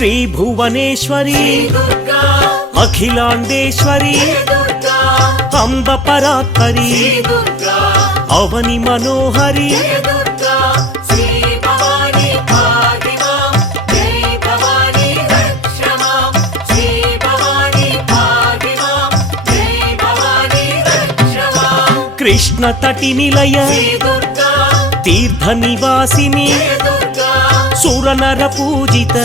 శ్రీ భువనేశ్వరి అఖిలాండేశ్వరి అంబ పరాత్పరి అవని మనోహరి కృష్ణ తటి నిలయ తీర్థ నివాసిని సురనర పూజిత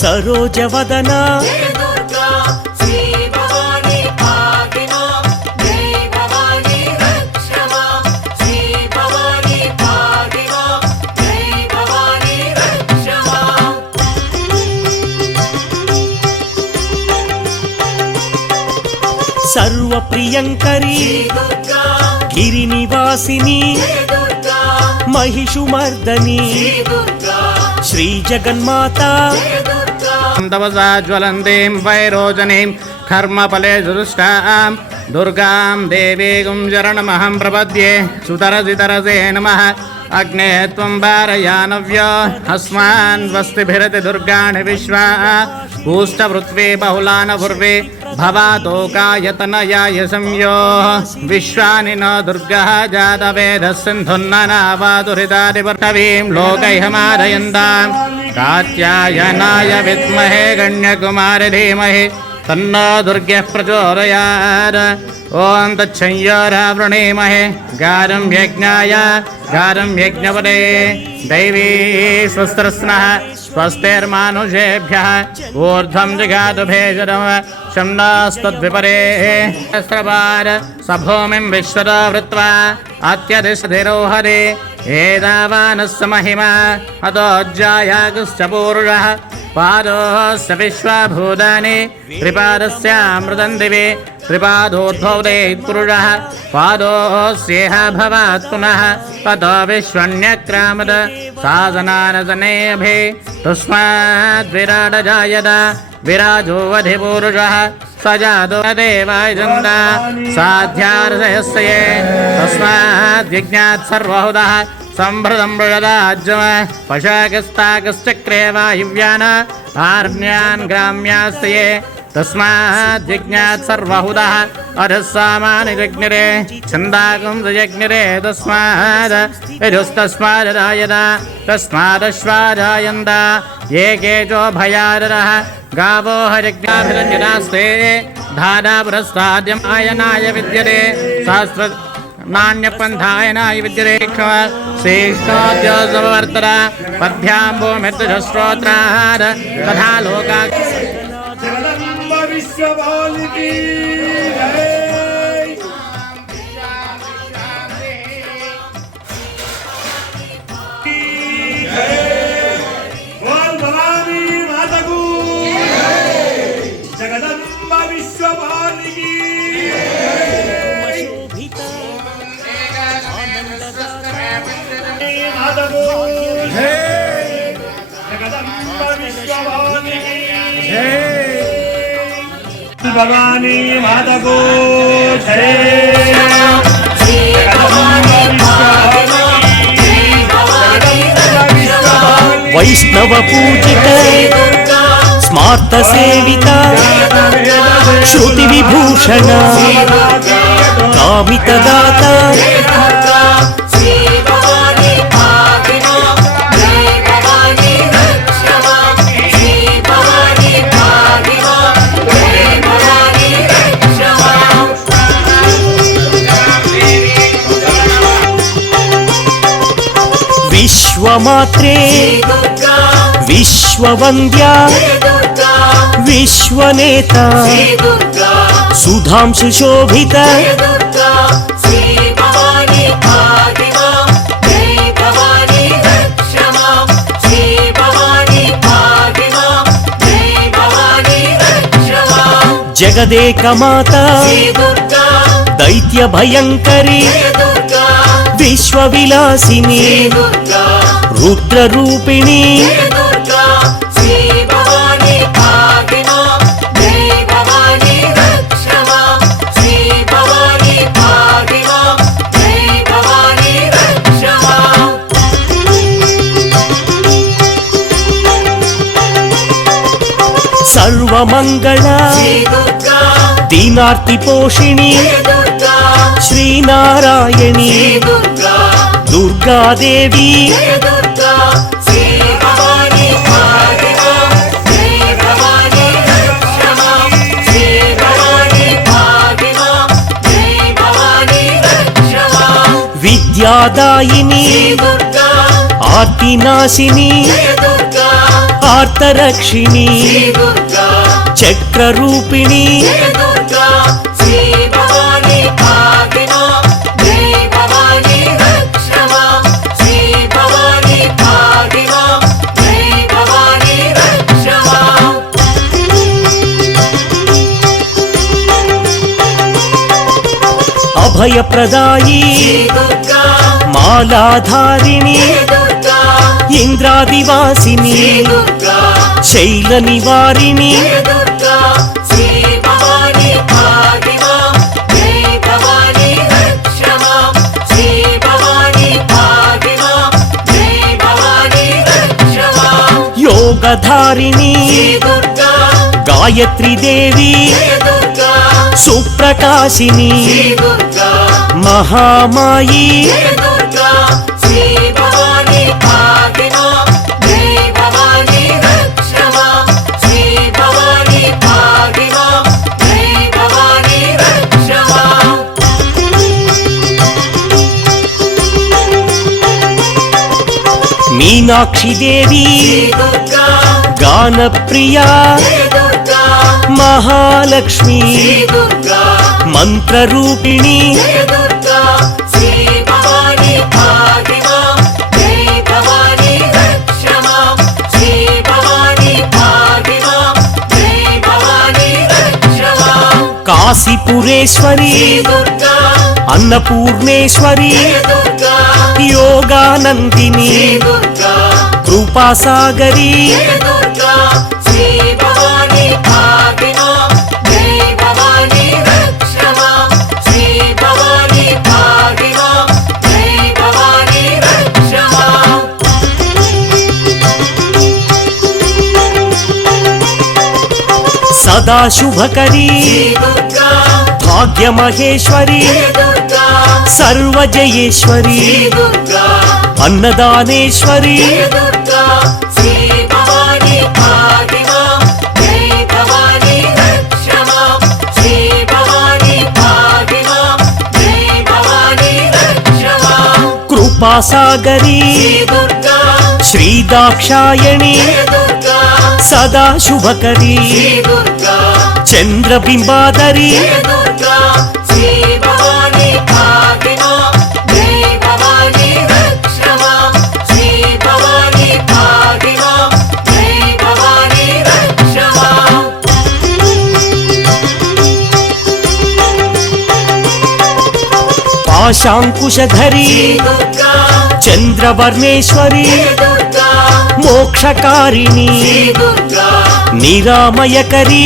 సరోజవదన సర్వప్రియంకరి గిరినివాసిని महिषुमर्दनी श्री जगन्माता ज्वलन्तीं वैरोचनीं कर्मफले दुष्टां दुर्गां देवीं शरणमहं प्रपद्ये सुतरसितरसे नमः अग्ने त्वं वारयानव्यो अस्मान् वस्तिभिरति दुर्गाणि विश्वा पूष्टपृथ्वी बहुलान पूर्वे भवातोकायतनयाय संयो विश्वानि न दुर्गः जातवेदः सिन्धुन्ननावादुरितादिपर्तवीं लोकैहमादयन्तां कात्यायनाय विद्महे गण्यकुमारि धीमहि तन्नो दुर्गः प्रचोदयात् ॐ तच्छंयोरावृणीमहे गारं यज्ञाय गारं यज्ञपदे दैवी स्वस्त्रस्नः स्वस्तिर्मानुषेभ्यः ऊर्ध्वं जगातु भेषजं शम्नास्तद्विपरे स्रवार सभूमिं विश्वतो वृत्वा अत्यधिष्ठिरोहरे एतावानस्य महिमा अतोज्जायागुश्च पूरुषः पादोऽस्य विश्वभूतानि त्रिपादस्यामृतं दिवि त्रिपादोद्भवदेत्पुरुषः पादोऽस्येह भवात् पुनः ततो विश्वन्यक्रामद सासनानसनेऽभि तस्माद्विराडजायत विराजोऽधिपूरुषः स जातो देवाय जन्ता साध्यार्षयस्य तस्माद्विज्ञात् सर्वहुतः संभृतं मृगदाज्यम पशाकस्ताकश्चक्रे वायुव्यान आर्म्यान् ग्राम्यास्ते तस्माद्विज्ञात् सर्वहुतः अधस्सामानि जज्ञिरे छन्दाकं जज्ञिरे तस्माद् यजुस्तस्मादरायत तस्मादश्वारायन्त ये केचो भयादरः गावो हरिज्ञाभिरञ्जितास्ते धारापुरस्ताद्यम् आयनाय विद्यते शास्त्र नान्यपन्थायनाय विद्यते श्रेष्ठोद्योजवर्तरा पद्भ्याम्बो मृत्युश्रोत्राद तथा लोका जगदम्बा विश्ववालिकी बोल भवानी माता को जगदम्बा विश्ववालिकी माता को जगदम्बा विश्ववालिकी भवानी माता को वैष्णव पूजित स्मार्त सेविता श्रुति विभूषण कामित दाता विश्वमात्रे विश्ववन्द्या विश्वनेता सुधांशु शोभिता जगदेक माता दैत्य भयंकरी विश्वविलासिनी रुद्र रूपिणी సర్వమంగళ దీనార్తి పోషిణి శ్రీనారాయణి దుర్గాదేవి విద్యాదాయిని ఆర్తినాశిని ఆర్తరక్షిణి చక్రరూపిణి అభయప్రదాయి మాలాధారిణి ఇంద్రాదివాసిని శైల నివారిణి యోగధారిణి గాయత్రీ దేవి సుప్రకాశిని మహామాయి మీనాక్షి దేవి గానప్రియా మహాలక్ష్మి మంత్రరూపిణి కాశీపురేశ్వరి అన్నపూర్ణేశ్వరి యోగానందిని కృపాసాగరి సదా శుభకరి భాగ్యమహేశ్వరి సర్వజయేశ్వరి అన్నదానేశ్వరి కృపాసాగరి శ్రీదాక్షాయణి సదా శుభకరి చంద్రబింబాదరి పాశాంకుశధరి చంద్రవర్ణేశ్వరి మోక్షకారిణి నిరామయకరి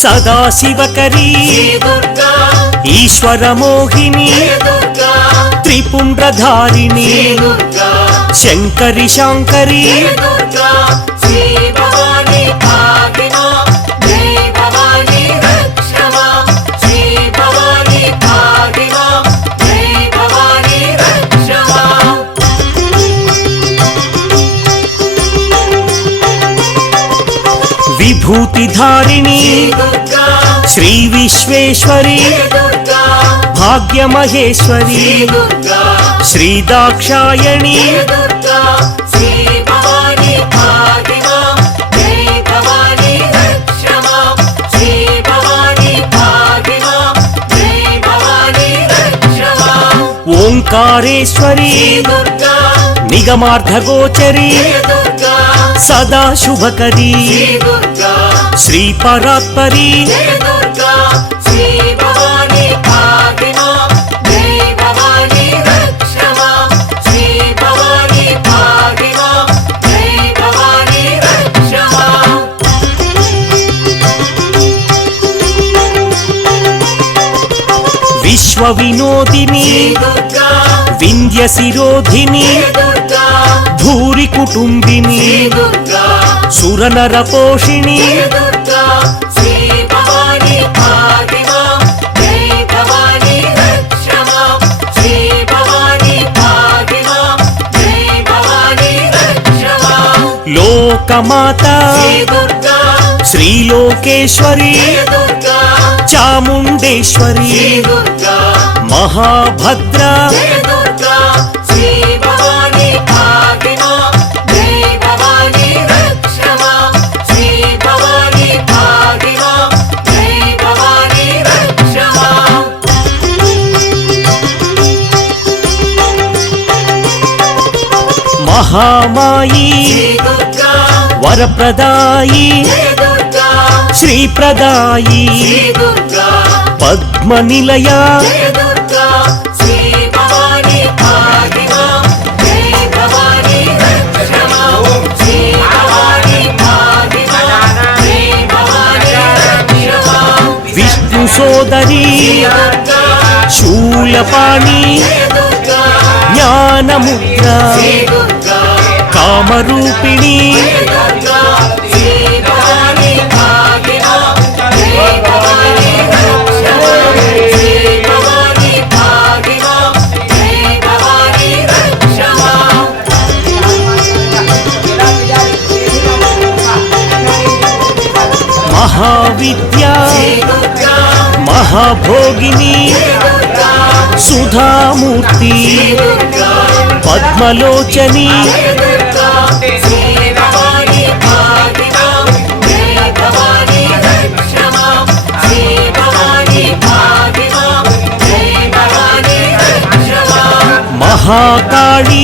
సదాశివకరి ఈశ్వరమోహిని త్రిపుండ్రధారిణి శంకరి శాంకరి విభూతిధారిణి శ్రీ విశ్వేశ్వరి భాగ్యమహేశ్వరి శ్రీదాక్షాయణి ఓంకారేశ్వరి నిగమార్థగోచరి సదా శుభకరి శ్రీ పరాత్పరి విశ్వ వినోదిని వింధ్య శిరోధిని భూరి కుటుంబిని సురనర పోషిణి లోకమాత శ్రీలోకేశ్వరి చాముండేశ్వరి మహాభద్ర మహామాయి వరప్రదాయి శ్రీప్రదాయి పద్మనిలయ విష్ణు సోదరి శూలపాణి జ్ఞానముద్ర కామరూపిణి మహావిద్యా మహాభోగిని సుధామూర్తి పద్మలోచని మహాకాళి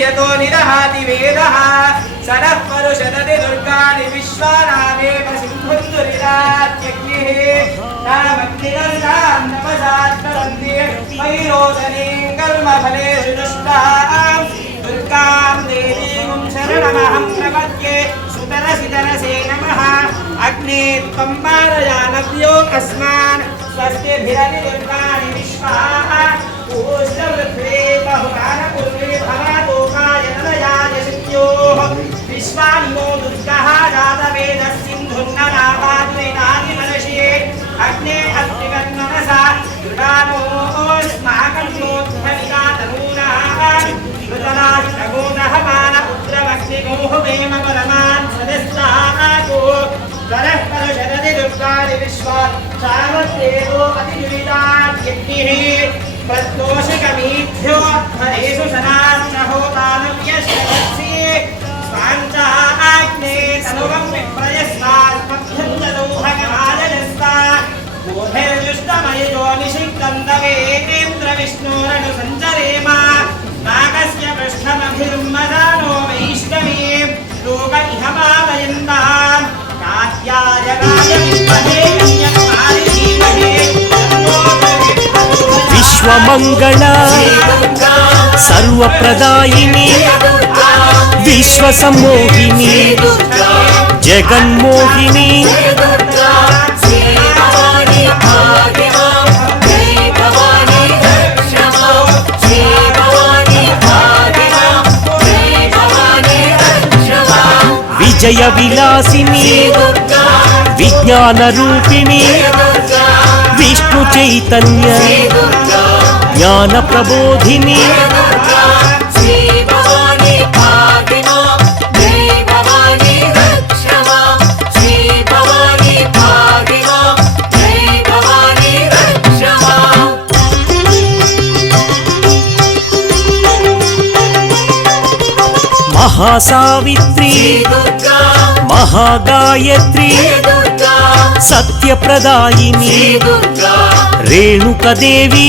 यतो निदहाति वेदः सदः परुषदति दुर्गाणि विश्वानामेव सिन्धुन्दुरिदात्यग्निः नामग्निगन्धां नमसात्तरन्ति वैरोचनीं कर्मफले सुदुष्टां दुर्गां देवीं शरणमहं प्रपद्ये सुतरसितरसे नमः अग्ने त्वं पारयानव्यो अस्मान् स्वस्तिभिरति दुर्गाणि विश्वाः पूष्णवृद्धे बहुमानपूर्वे भवादोकाय नलयाय सिद्ध्योः विश्वानि नो दुर्गः जातवेदः सिन्धुन्ननापाद्वैतानि मनषे अग्ने अग्निवन्मनसा दुरानोऽस्माकं नोद्धविता तनूनाः मृतनाशितगोदः मानपुत्रमग्निगोः वेम परमान् सदस्ताको वरः परशरति दुर्गाणि विश्वा सामर्थ्येतो अतिविदाद्यग्निः प्रत्योषकमीभ्योऽध्वरेषु सनात्महोतानव्यश्चरसि स्वाञ्चाग्ने तनुवं विप्रयस्तात्मभ्यञ्जदोहगमादयस्ता बोधैर्जुष्टमयजो निषिक्तन्दवेन्द्रविष्णोरनुसञ्चरेम नागस्य पृष्ठमभिर्मदानो वैष्णवी लोक इह पालयन्ताम् कात्यायनाय विद्महे कन्यकुमारी धीमहि విశ్వమంగళ సర్వప్రదాయిని విశ్వసమ్మోహిని జగన్మోహిని విజయ విలాసిని విజ్ఞాన రూపిణి విష్ణు చైతన్య జ్ఞాన ప్రబోధిని మహాసావిత్రి మహాగాయత్రి సత్యప్రదాయిని రేణుకదేవి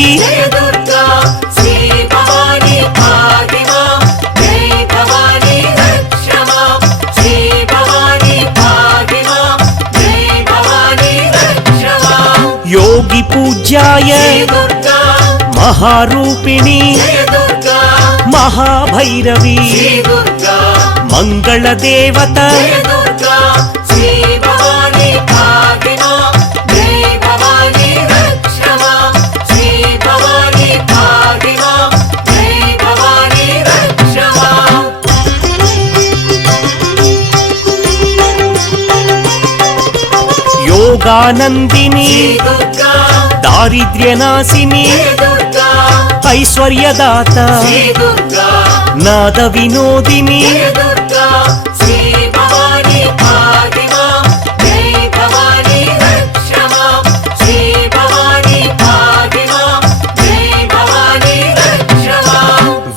योगी पूज्याय महारूपिणी महाभैरवी मंगल देवता योगानंदिनी दारिद्र्यनाशिनी ऐश्वर्यदाता नाद विनोदिनी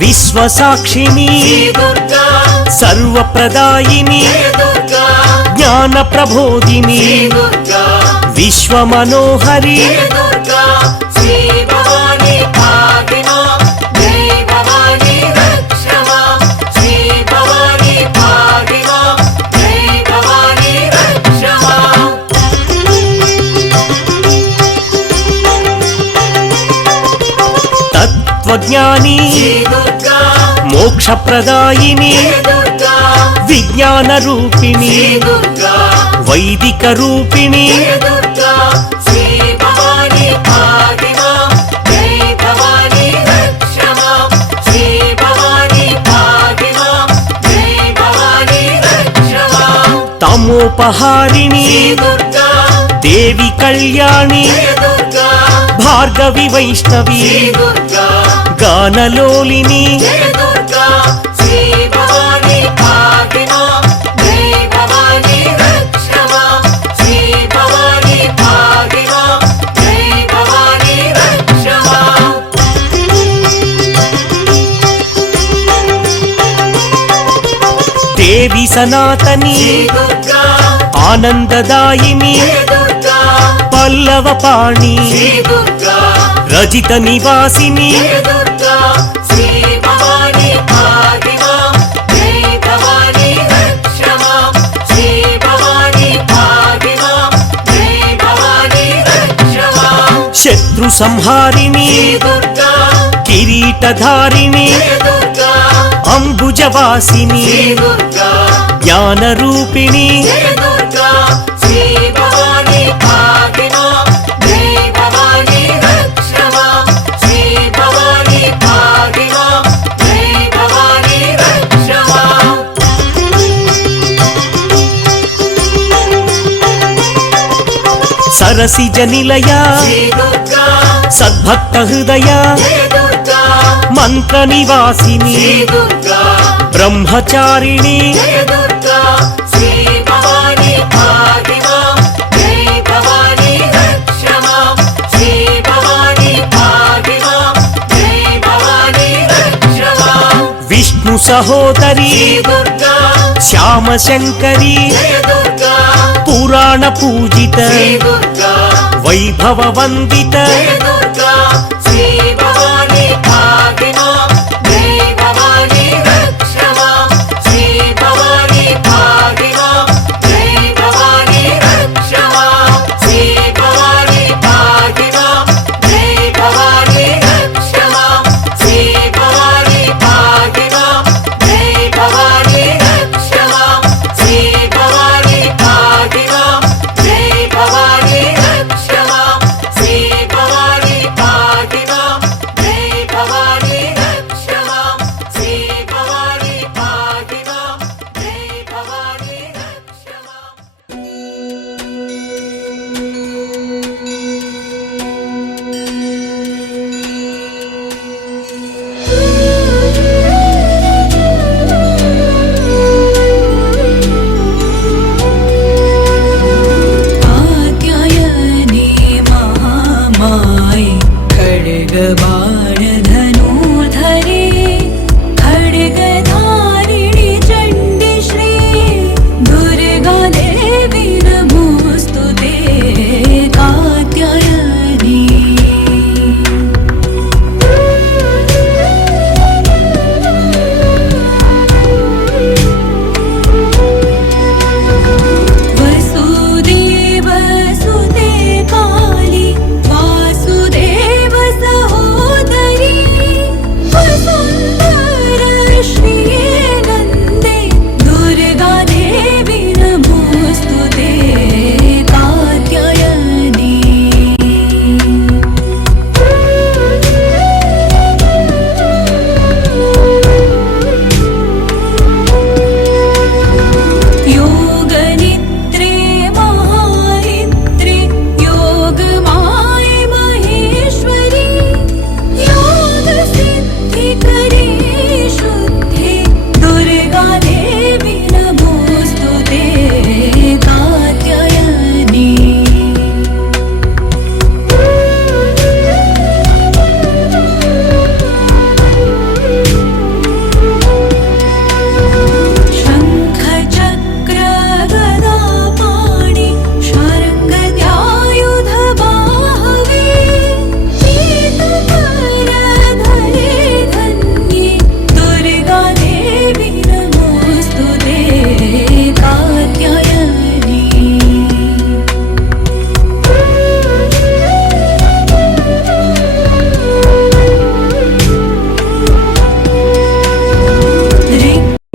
विश्वसाक्षिणी सर्वप्रदायिनी ज्ञान प्रबोधिनी विश्वमनोहरी तत्वज्ञानी मोक्षप्रदायिनी विज्ञान रूपिणी वैदिक रूपिणी तमोपहारिणी देवी कल्याणी भार्गवी वैष्णवी गानलोलिनी देवी सनातनी आनंददायिनी पल्लवपाणी रजित निवासिनी शत्रु संहारिणी किरीटधारिणी अंबुजवासिनी ज्ञान रूपिणी सरसिज निलया सद्भक्त हृदया मंत्र निवासिनी ब्रह्मचारिणी विष्णु सहोदरी श्याम शंकरी पुराण पूजित वैभव वंदित Bhavani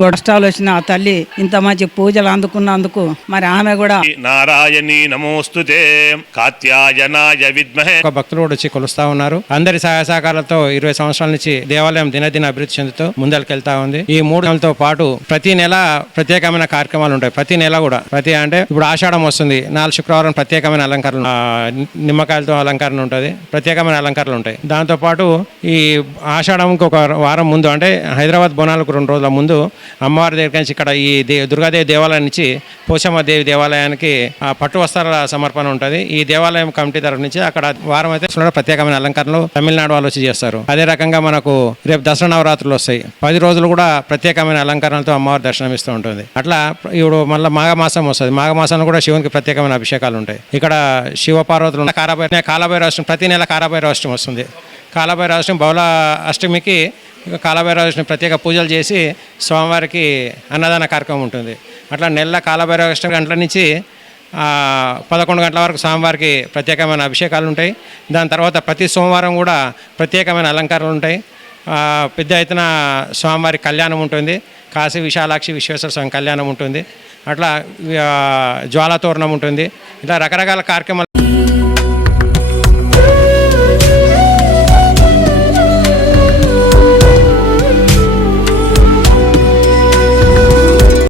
కూడా కష్టాలు వచ్చిన ఆ తల్లి ఇంత మంచి పూజలు అందుకున్నందుకు మరి ఆమె కూడా నారాయణీ నమోస్తుతే కాత్యాయనాయ విద్మహే. ఒక భక్తులు కూడా వచ్చి కొలుస్తా ఉన్నారు. అందరి సహాయ సహకారాలతో 20 సంవత్సరాల నుంచి దేవాలయం దినదిన అభివృద్ధి చెందుతూ ముందరికెళ్తా ఉంది. ఈ 3 నెలలతో పాటు ప్రతి నెల ప్రత్యేకమైన కార్యక్రమాలు ఉంటాయి. ప్రతి నెల కూడా అంటే ఇప్పుడు ఆషాఢం వస్తుంది, 4 శుక్రవారం ప్రత్యేకమైన అలంకరణ, నిమ్మకాయలతో అలంకరణ ఉంటుంది, ప్రత్యేకమైన అలంకరణలు ఉంటాయి. దాంతో పాటు ఈ ఆషాఢంకి ఒక వారం ముందు అంటే హైదరాబాద్ బోనాలకు 2 రోజుల ముందు అమ్మవారి దగ్గర నుంచి ఇక్కడ ఈ దుర్గాదేవి దేవాలయం నుంచి పోచమ్మ దేవి దేవాలయానికి పట్టు వస్త్రాల సమర్పణ ఉంటుంది. ఈ దేవాలయం కమిటీ తరఫు నుంచి అక్కడ వారం అయితే ప్రత్యేకమైన అలంకరణలు తమిళనాడు వాళ్ళు వచ్చి చేస్తారు. అదే రకంగా మనకు రేపు దసరా నవరాత్రులు వస్తాయి. 10 రోజులు కూడా ప్రత్యేకమైన అలంకరణలతో అమ్మవారి దర్శనం ఇస్తూ ఉంటుంది. అట్లా ఇప్పుడు మళ్ళీ మాఘమాసం వస్తుంది. మాఘమాసంలో కూడా శివునికి ప్రత్యేకమైన అభిషేకాలు ఉంటాయి. ఇక్కడ శివపార్వతులు కాలభైరవ అష్టమి, ప్రతి నెల కాలభైరవ అష్టమి వస్తుంది. కాలభైరవ అష్టమి బహుళ అష్టమికి కాలభైరవ అష్టమి ప్రత్యేక పూజలు చేసి స్వామివారికి అన్నదాన కార్యక్రమం ఉంటుంది. అట్లా నెల కాలభైరవ అష్టమి గంటల నుంచి 11 గంటల వరకు స్వామివారికి ప్రత్యేకమైన అభిషేకాలు ఉంటాయి. దాని తర్వాత ప్రతి సోమవారం కూడా ప్రత్యేకమైన అలంకరణలు ఉంటాయి. పెద్ద ఎత్తున స్వామివారి కళ్యాణం ఉంటుంది. కాశీ విశాలాక్షి విశ్వేశ్వర స్వామి కళ్యాణం ఉంటుంది. అట్లా జ్వాలా తోరణం ఉంటుంది. ఇలా రకరకాల కార్యక్రమాలు